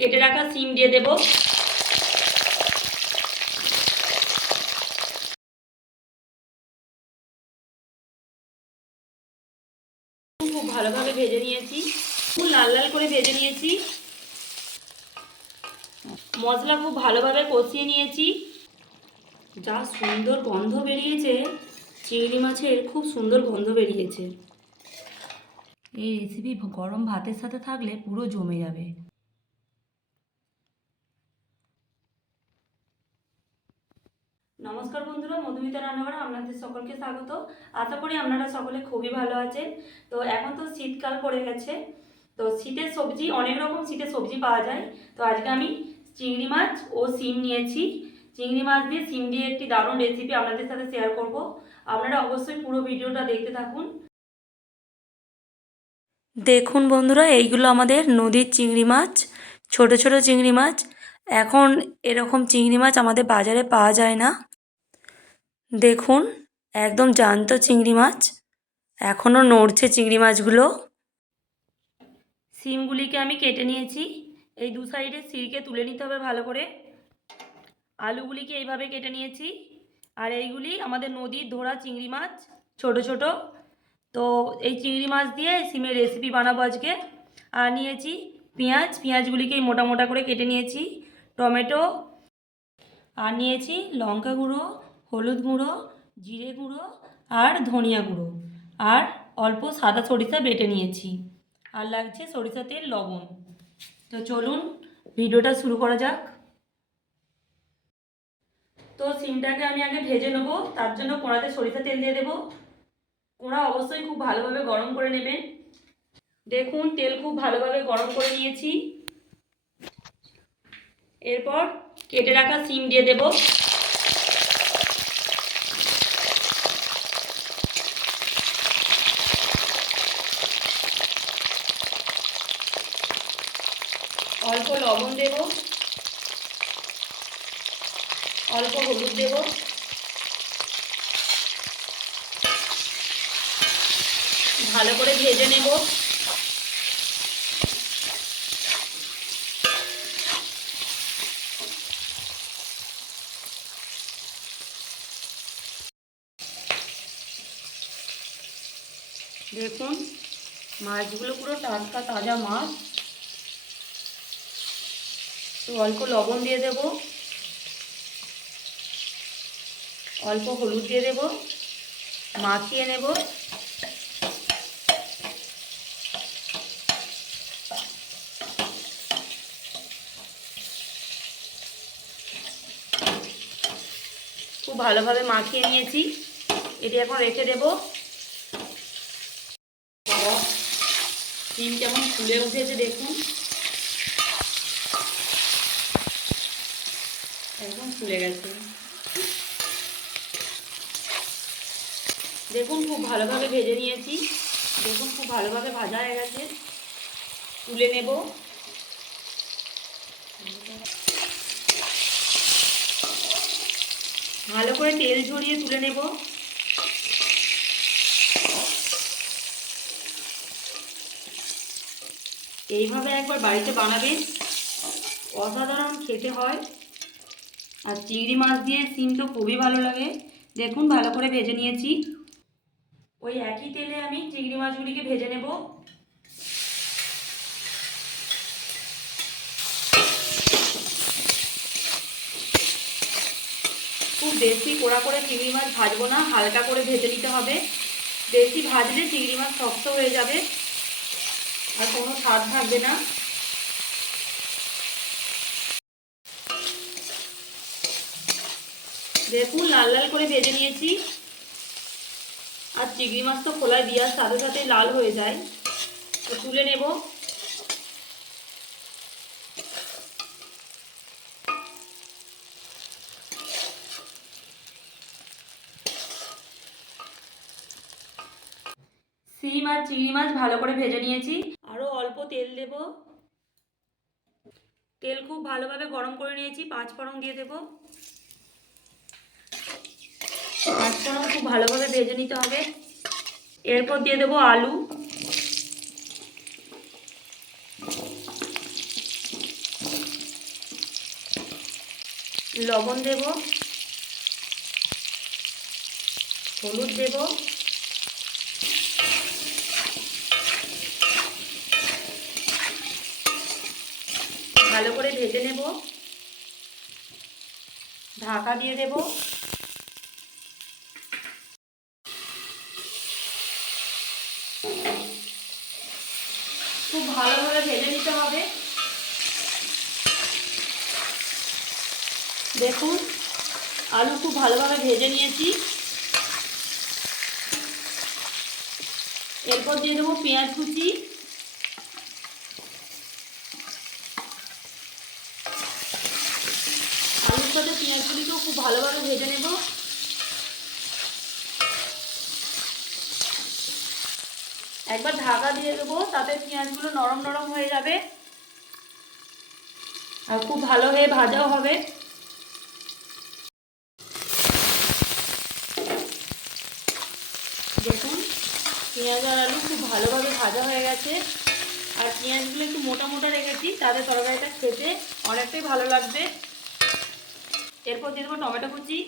কেটে রাখা সিম দিয়ে দেব। খুব ভালোভাবে ভেজে নিয়েছি। খুব লাল লাল করে ভেজে নিয়েছি। মশলা খুব ভালোভাবে কষিয়ে নিয়েছি। যা সুন্দর গন্ধ বেরিয়েছে, চিংড়ি মাছের খুব সুন্দর গন্ধ বেরিয়েছে। এই রেসিপি গরম ভাতের সাথে থাকলে পুরো জমে যাবে। নমস্কার বন্ধুরা, মধুমিতা রান্নাঘরে আপনাদের সকলকে স্বাগত। আশা করি আপনারা সকলে খুবই ভালো আছেন। তো এখন তো শীতকাল পড়ে গেছে। তো শীতের সবজি, অনেক রকম শীতের সবজি পাওয়া যায়। তো আজকে আমি চিংড়ি মাছ ও সিম নিয়েছি। চিংড়ি মাছ দিয়ে সিম দিয়ে একটি দারুণ রেসিপি আপনাদের সাথে শেয়ার করব। আপনারা অবশ্যই পুরো ভিডিওটা দেখতে থাকুন। দেখুন বন্ধুরা, এইগুলো আমাদের নদীর চিংড়ি মাছ, ছোট ছোট চিংড়ি মাছ। এখন এরকম চিংড়ি মাছ আমাদের বাজারে পাওয়া যায় না। দেখুন, একদম জ্যান্ত চিংড়ি মাছ। এখনও নড়ছে চিংড়ি মাছগুলো। সিমগুলিকে আমি কেটে নিয়েছি। এই দু সাইডে সিরকে তুলে নিতে হবে ভালো করে। আলুগুলিকে এইভাবে কেটে নিয়েছি। আর এইগুলি আমাদের নদীর ধরা চিংড়ি মাছ, ছোট ছোট। তো এই চিংড়ি মাছ দিয়ে সিমের রেসিপি বানাবো আজকে। আর নিয়েছি পেঁয়াজ। পেঁয়াজগুলিকে মোটা মোটা করে কেটে নিয়েছি। টমেটো। আর নিয়েছি লঙ্কা গুঁড়ো। হলুদ গুঁড়ো, জিরে গুঁড়ো আর ধনিয়া গুঁড়ো। আর অল্প সাদা সরিষা বেটে নিয়েছি। আর লাগছে সরিষা তেল, লবণ। তো চলুন, ভিডিওটা শুরু করা যাক। তো সিমটাকে আমি আগে ভেজে নেব, তার জন্য কড়াতে সরিষা তেল দিয়ে দেবো। কোড়া অবশ্যই খুব ভালোভাবে গরম করে নেবেন। দেখুন, তেল খুব ভালোভাবে গরম করে নিয়েছি। এরপর কেটে রাখা সিম দিয়ে দেব। অল্প লবণ দেব। অল্প হলুদ দেব। ভালো করে ভেজে নেব। দেখুন, মাছগুলো পুরো টাটকা, তাজা মাছ। তো অল্প লবণ দিয়ে দেব। অল্প হলুদ দিয়ে দেব। মাখিয়ে নেব। খুব ভালোভাবে মাখিয়ে নিয়েছি। এটি এখন রেখে দেব। ডিম কেমন ফুলে উঠেছে, দেখুন। একদম ফুলে গেছে। দেখুন, খুব ভালোভাবে ভেজে নিয়েছি। দেখুন, খুব ভালোভাবে ভাজা হয়ে গেছে। তুলে নেব। ভালো করে তেল ঝরিয়ে তুলে নেব। এইভাবে একবার বাড়িতে বানাবেন। অসাধারণ খেতে হয়। আর চিংড়ি মাছ দিয়ে সিম তো খুবই ভালো লাগে। দেখুন, ভালো করে ভেজে নিয়েছি। ওই একই তেলে আমি চিংড়ি মাছগুলিকে ভেজে নেব। খুব বেশি কোড়া করে চিংড়ি মাছ ভাজবো না, হালকা করে ভেজে নিতে হবে। বেশি ভাজলে চিংড়ি মাছ শক্ত হয়ে যাবে, আর কোনো স্বাদ থাকবে না। দেখুন, লাল লাল করে ভেজে নিয়েছি। আর চিংড়ি মাছ তো খোলায় দেওয়ার সাথে সাথে লাল হয়ে যায়। তো তুলে নেব। সিম আর চিংড়ি মাছ ভালো করে ভেজে নিয়েছি। আরও অল্প তেল দেব। তেল খুব ভালোভাবে গরম করে নিয়েছি, পাঁচ ফোড়ন দিয়ে দেবো। পাঁচফোড়ন খুব ভালোভাবে ভেজে নিতে হবে। এরপর দিয়ে দেবো আলু। লবণ দেব। হলুদ দেব। ভালো করে ভেজে নেব। ঢাকা দিয়ে দেব খুব ভালোভাবে ভেজে নিতে হবে। দেখুন, আলু খুব ভালোভাবে ভেজে নিয়েছি। এরপর দিয়ে দেবো পেঁয়াজ কুচি। আলুর সাথে পেঁয়াজগুলিকেও খুব ভালোভাবে ভেজে নেব। একবার ঢাকা দিয়ে দেবো, তাতে পেঁয়াজগুলো নরম নরম হয়ে যাবে। আর খুব ভালো হয়ে ভাজাও হবে। দেখুন, পেঁয়াজ আর আলু খুব ভালোভাবে ভাজা হয়ে গেছে। আর পেঁয়াজগুলো একটু মোটা মোটা রেখেছি, তাতে তরকারিটা খেতে অনেকটাই ভালো লাগবে। এরপর দিয়ে দেবো টমেটো কুচি।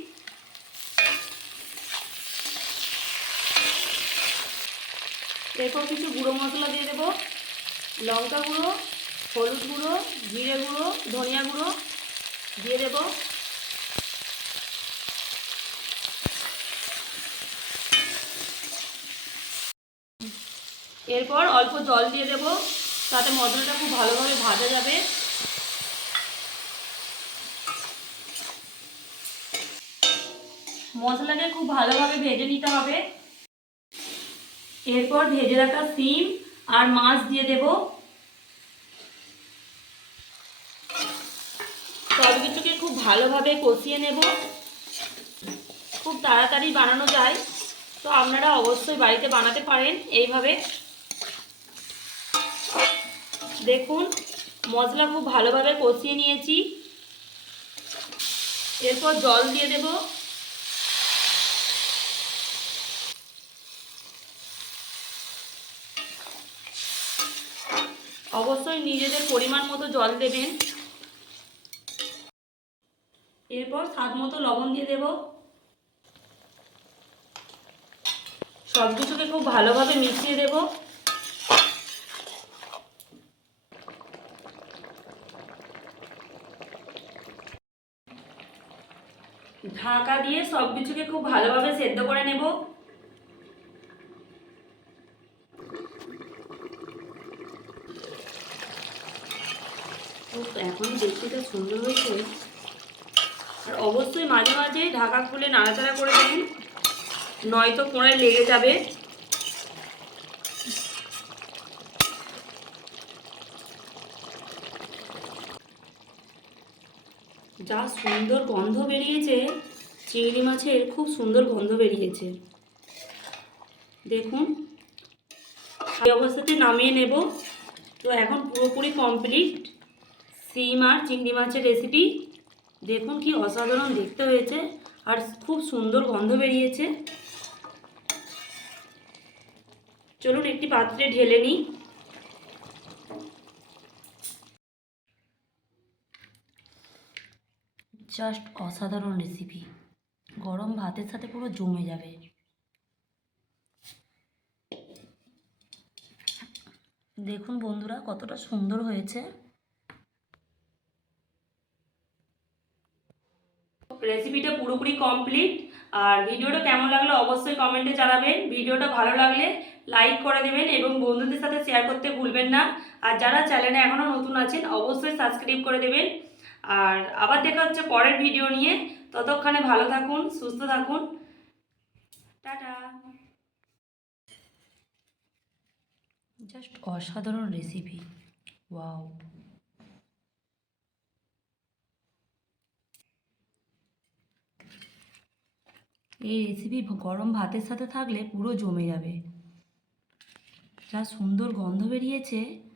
এরপর কিছু গুঁড়ো মশলা দিয়ে দেবো। লঙ্কা গুঁড়ো, হলুদ গুঁড়ো, জিরে গুঁড়ো, ধনিয়া গুঁড়ো দিয়ে দেবো। এরপর অল্প জল দিয়ে দেবো, তাতে মশলাটা খুব ভালোভাবে ভাজা যাবে। মশলাকে খুব ভালোভাবে ভেজে নিতে হবে। এরপর ভেজে রাখা সিম আর মাছ দিয়ে দেব। সব কিছুকে খুব ভালোভাবে কষিয়ে নেব। খুব তাড়াতাড়ি বানানো যায়। তো আপনারা অবশ্যই বাড়িতে বানাতে পারেন এইভাবে। দেখুন, মশলা খুব ভালোভাবে কষিয়ে নিয়েছি। এরপর জল দিয়ে দেব। অবশ্যই নিজেদের পরিমাণ মতো জল দেবেন। এরপর স্বাদ মতো লবণ দিয়ে দেব। সব কিছুকে খুব ভালোভাবে মিশিয়ে দেবো। ঢাকা দিয়ে সব কিছুকে খুব ভালোভাবে সেদ্ধ করে নেব। এখনই দেখতে তো সুন্দর হয়েছে। আর অবশ্যই মাঝে মাঝে ঢাকা খুলে নাড়াচাড়া করে দেবেন নয়তো কোনায় লেগে যাবে। যা সুন্দর গন্ধ বেরিয়েছে, চিংড়ি মাছের খুব সুন্দর গন্ধ বেরিয়েছে। দেখুন, এই অবস্থাতে নামিয়ে নেব। তো এখন পুরোপুরি কমপ্লিট সিম আর চিংড়ি মাছের রেসিপি দেখুন কি অসাধারণ দেখতে হয়েছে আর খুব সুন্দর গন্ধ বেরিয়েছে। চলুন একটি পাত্রে ঢেলে নিই। জাস্ট অসাধারণ রেসিপি গরম ভাতের সাথে পুরো জমে যাবে। দেখুন বন্ধুরা কতটা সুন্দর হয়েছে। রেসিপিটা পুরোপুরি কমপ্লিট আর ভিডিওটা কেমন লাগল অবশ্যই কমেন্টে জানাবেন। ভিডিওটা ভালো লাগলে লাইক করে দেবেন এবং বন্ধুদের সাথে শেয়ার করতে ভুলবেন না। আর যারা চ্যানেলে এখনও নতুন আছেন, অবশ্যই সাবস্ক্রাইব করে দেবেন। আর আবার দেখা হচ্ছে পরের ভিডিও নিয়ে। ততক্ষণে ভালো থাকুন, সুস্থ থাকুন। টাটা। জাস্ট অসাধারণ রেসিপি ওয়াও এই রেসিপি গরম ভাতের সাথে থাকলে পুরো জমে যাবে। যা সুন্দর গন্ধ বেরিয়েছে।